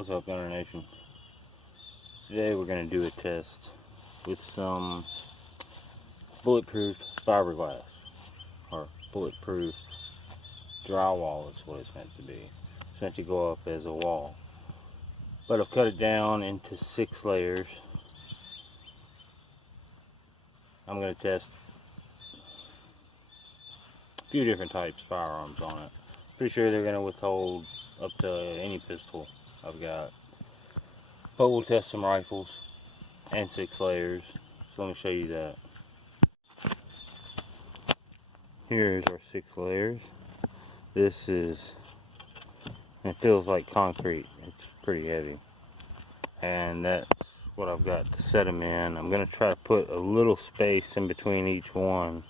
What's up, Gunner Nation? Today we're going to do a test with some bulletproof fiberglass, or bulletproof drywall is what it's meant to be. It's meant to go up as a wall, but I've cut it down into 6 layers. I'm going to test a few different types of firearms on it. Pretty sure they're going to withhold up to any pistol I've got, but we'll test some rifles and 6 layers, so let me show you that. Here's our 6 layers. This is, it feels like concrete. It's pretty heavy, and that's what I've got to set them in. I'm going to try to put a little space in between each one,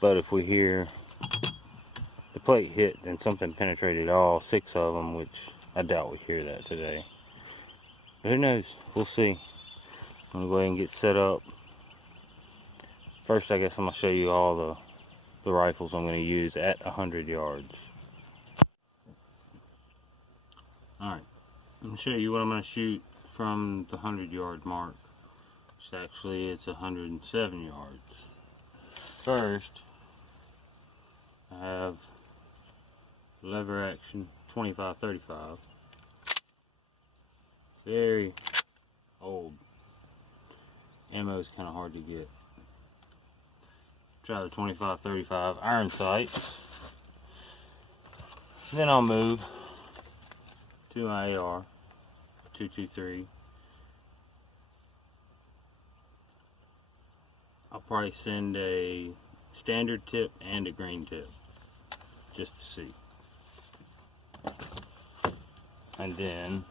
but if we hear the plate hit, then something penetrated all 6 of them, which I doubt we hear that today. But who knows? We'll see. I'm going to go ahead and get set up. First, I guess I'm going to show you all the rifles I'm going to use at 100 yards. Alright, I'm going to show you what I'm going to shoot from the 100-yard mark. It's 107 yards. First, I have lever action 25-35. Very old. Ammo is kind of hard to get. Try the 25-35 iron sights. Then I'll move to my AR 223. I'll probably send a standard tip and a green tip just to see. And then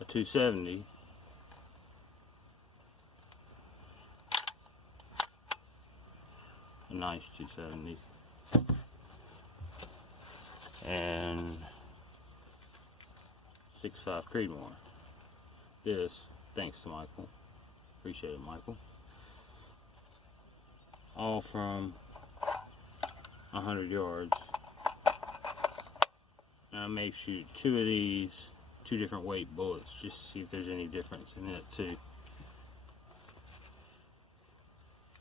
a 270. A nice 270. And 6.5 Creedmoor. This, thanks to Michael. Appreciate it, Michael. All from 100 yards. And I may shoot 2 of these, 2 different weight bullets, just to see if there's any difference in it too.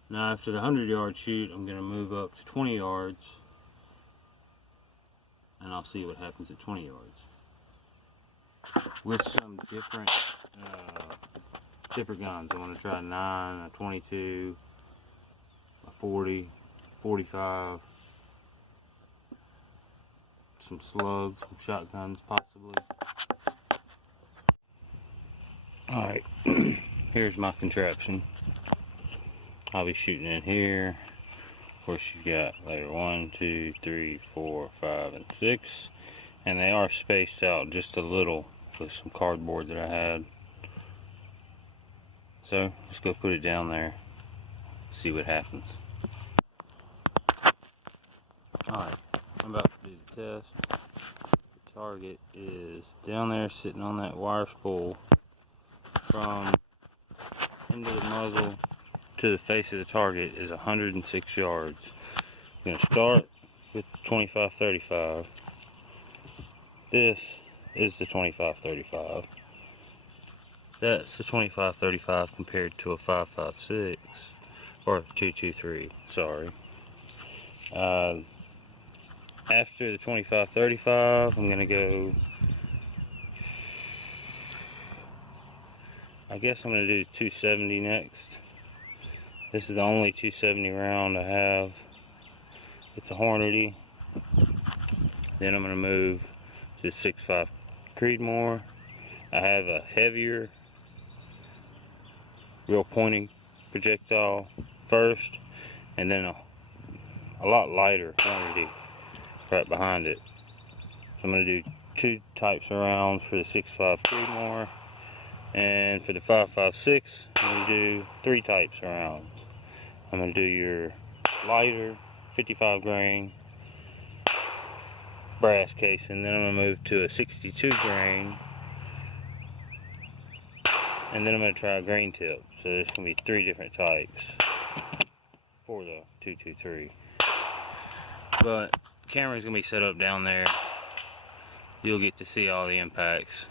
Now after the 100-yard shoot, I'm going to move up to 20 yards, and I'll see what happens at 20 yards. With some different guns. I want to try a 9, a 22, a 40, 45, some slugs, some shotguns possibly. Alright, here's my contraption. I'll be shooting in here. Of course, you've got layer 1, 2, 3, 4, 5, and 6. And they are spaced out just a little with some cardboard that I had. So, let's go put it down there. See what happens. Alright, I'm about to do the test. The target is down there sitting on that wire spool. From into the muzzle to the face of the target is 106 yards. I'm going to start with the 25-35. This is the 25-35. That's the 25-35 compared to a 5.56 or 2.23. Sorry. After the 25-35, I'm going to go. I guess I'm going to do 270 next. This is the only 270 round I have. It's a Hornady. Then I'm going to move to 6.5 Creedmoor. I have a heavier, real pointy projectile first, and then a lot lighter Hornady right behind it. So I'm going to do 2 types of rounds for the 6.5 Creedmoor. And for the 5.56, I'm going to do 3 types of rounds. I'm going to do your lighter 55 grain brass casing, then I'm going to move to a 62 grain, and then I'm going to try a green tip. So there's going to be 3 different types for the 223. But the camera's going to be set up down there. you'll get to see all the impacts.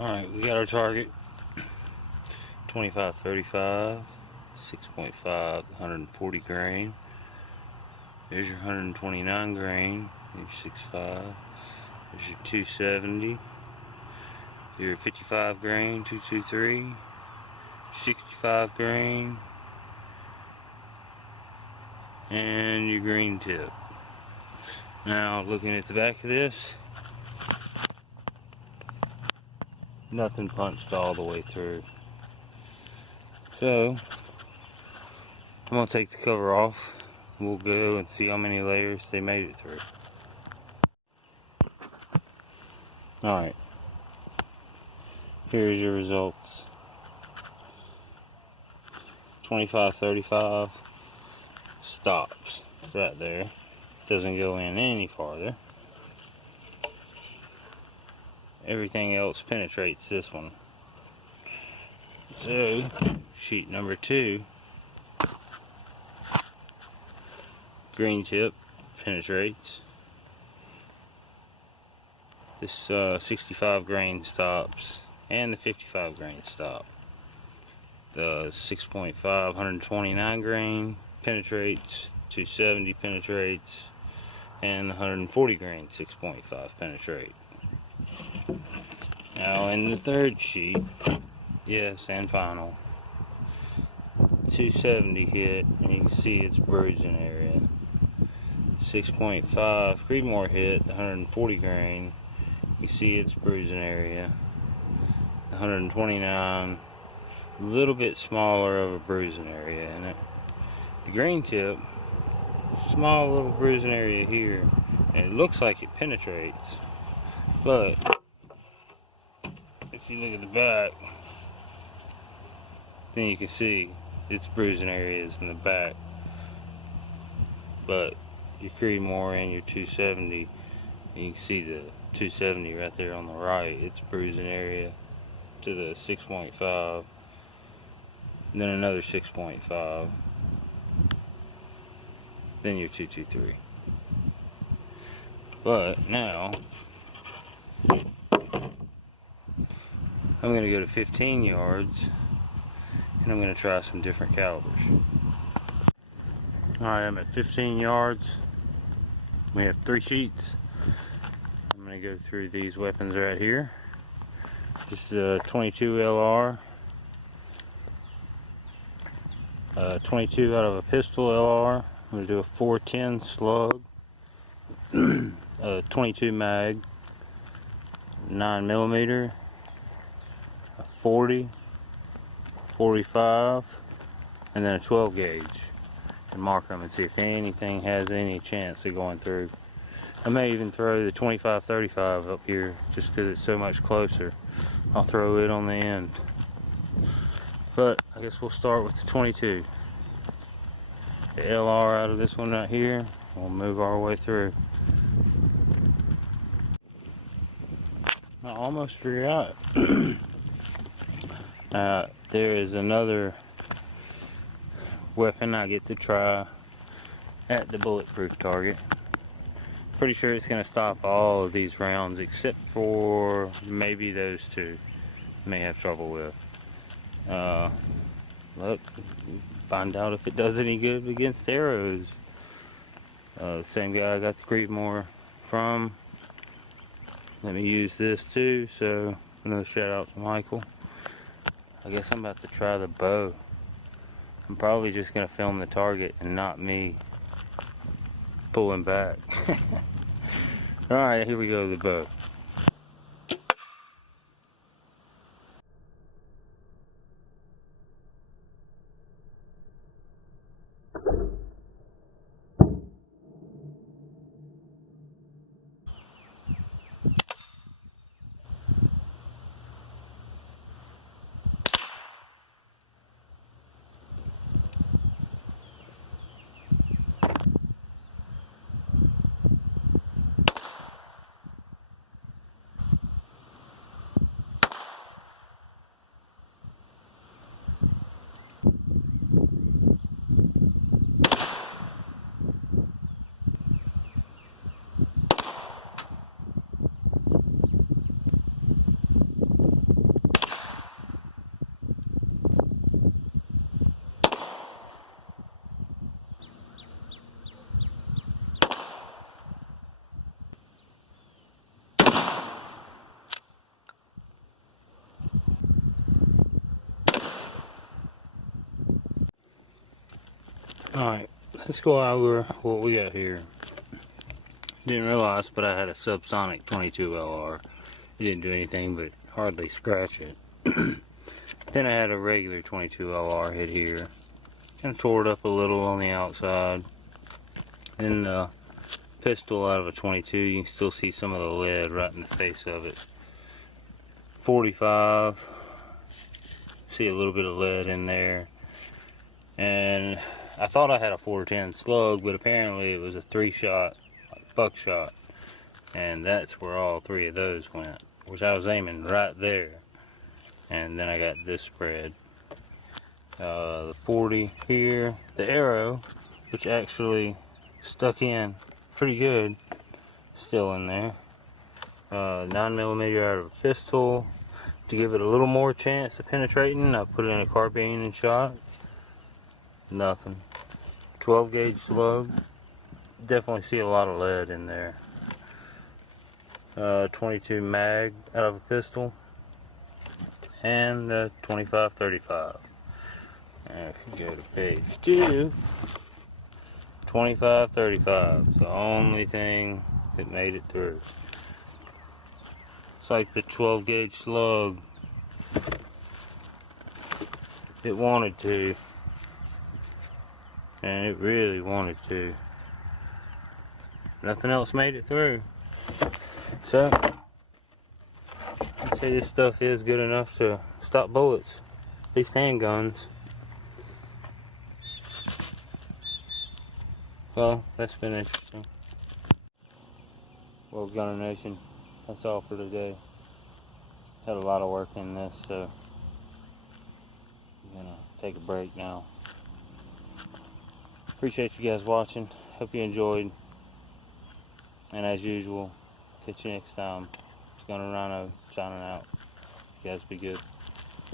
Alright, we got our target. 2535, 6.5, 140 grain. There's your 129 grain, your 6.5. There's your 270. Your 55 grain, 223. 65 grain. And your green tip. Now, looking at the back of this, nothing punched all the way through. So, I'm going to take the cover off. We'll go and see how many layers they made it through. Alright. Here's your results. 2535 stops right there. Doesn't go in any farther. Everything else penetrates this one. So, sheet number 2, green tip penetrates. This 65 grain stops, and the 55 grain stop. The 6.5 129 grain penetrates, 270 penetrates, and the 140 grain 6.5 penetrate. Now in the third sheet, yes, and final, 270 hit, and you can see its bruising area. 6.5 Creedmoor hit, the 140 grain, you see its bruising area. The 129, a little bit smaller of a bruising area in it. The green tip, small little bruising area here, and it looks like it penetrates, but if you look at the back, then you can see its bruising areas in the back. But your Creedmoor and your 270, you can see the 270 right there on the right. It's bruising area to the 6.5, and then another 6.5, then your 223. But now I'm going to go to 15 yards, and I'm going to try some different calibers. Alright, I'm at 15 yards. We have 3 sheets. I'm going to go through these weapons right here. This is a 22 LR, 22 out of a pistol LR. I'm going to do a 410 slug, a 22 mag, 9mm, a 40, 45, and then a 12 gauge. And mark them and see if anything has any chance of going through. I may even throw the 25-35 up here just because it's so much closer. I'll throw it on the end. But I guess we'll start with the 22. The LR out of this one right here. We'll move our way through. I almost figured out. There is another weapon I get to try at the bulletproof target. Pretty sure it's going to stop all of these rounds except for maybe those two. May have trouble with. Look, find out if it does any good against arrows. The same guy I got the Creedmoor from. Let me use this too, so another shout out to Michael. I guess I'm about to try the bow. I'm probably just going to film the target and not me pulling back. Alright, here we go, the bow. Alright, let's go over what we got here. Didn't realize, but I had a subsonic 22 LR. It didn't do anything but hardly scratch it. Then I had a regular 22 LR hit here. Kind of tore it up a little on the outside. Then the pistol out of a 22, you can still see some of the lead right in the face of it. 45, see a little bit of lead in there. And I thought I had a 410 slug, but apparently it was a 3-shot buckshot, and that's where all 3 of those went, which I was aiming right there. And then I got this spread. The 40 here, the arrow, which actually stuck in pretty good, still in there. 9mm out of a pistol. To give it a little more chance of penetrating, I put it in a carbine and shot. Nothing. 12 gauge slug. Definitely see a lot of lead in there. 22 mag out of a pistol. And the 25-35. And if you go to page 2, 25-35. It's the only thing that made it through. It's like the 12 gauge slug. It wanted to. And it really wanted to. Nothing else made it through. So, I'd say this stuff is good enough to stop bullets. At least handguns. Well, that's been interesting. Well, Gunner Nation, that's all for today. Had a lot of work in this, so I'm gonna take a break now. Appreciate you guys watching. Hope you enjoyed. And as usual, catch you next time. It's Gonna Rhino signing out. You guys be good.